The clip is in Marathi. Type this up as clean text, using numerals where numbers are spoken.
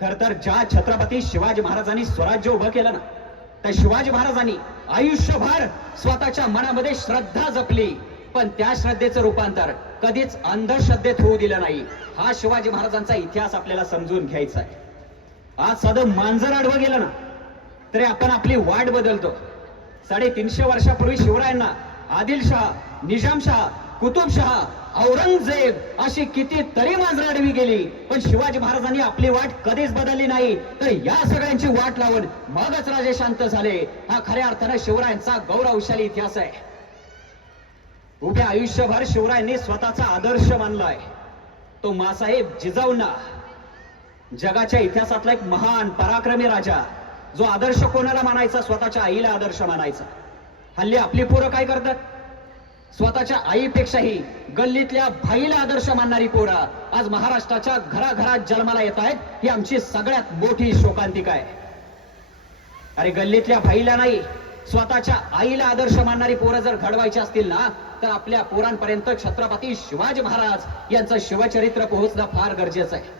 खर तर ज्या छत्रपती शिवाजी महाराजांनी स्वराज्य उभं केलं ना, त्या शिवाजी महाराजांनी आयुष्यभर स्वतःच्या मनामध्ये श्रद्धा जपली, पण त्या श्रद्धेचं रूपांतर कधीच अंधश्रद्धेत होऊ दिलं नाही. हा शिवाजी महाराजांचा इतिहास आपल्याला समजून घ्यायचा आहे. आज साधं मांजर आडवं गेलं ना तरी आपण आपली वाट बदलतो. 350 वर्षापूर्वी शिवरायांना आदिलशाह, निजामशाह, कुतुबशाह, औरंगजेब अशी कितीतरी मांजरं आडवी गेली, पण शिवाजी महाराजांनी आपली वाट कधीच बदलली नाही. तर या सगळ्यांची वाट लावून मगच राजे शांत झाले. हा खऱ्या अर्थानं शिवरायांचा गौरवशाली इतिहास आहे. उभ्या आयुष्यभर शिवरायांनी स्वतःचा आदर्श मानलाय तो मासाहेब जिजाऊंना, जगाच्या इतिहासातला एक महान पराक्रमी राजा, जो आदर्श कोणाला मानायचा? स्वतःच्या आईला आदर्श मानायचा. हल्ली आपली पोरं काय करतात? स्वतःच्या आईपेक्षाही गल्लीतल्या भाईला आदर्श मानणारी पोरं आज महाराष्ट्राच्या घराघरात जन्माला येत आहेत. ही आमची सगळ्यात मोठी शोकांतिका आहे. अरे गल्लीतल्या भाईला नाही, स्वतःच्या आईला आदर्श मानणारी पोरं जर घडवायची असतील ना, तर आपल्या पोरांपर्यंत छत्रपती शिवाजी महाराज यांचं शिवचरित्र पोहोचणं फार गरजेचं आहे.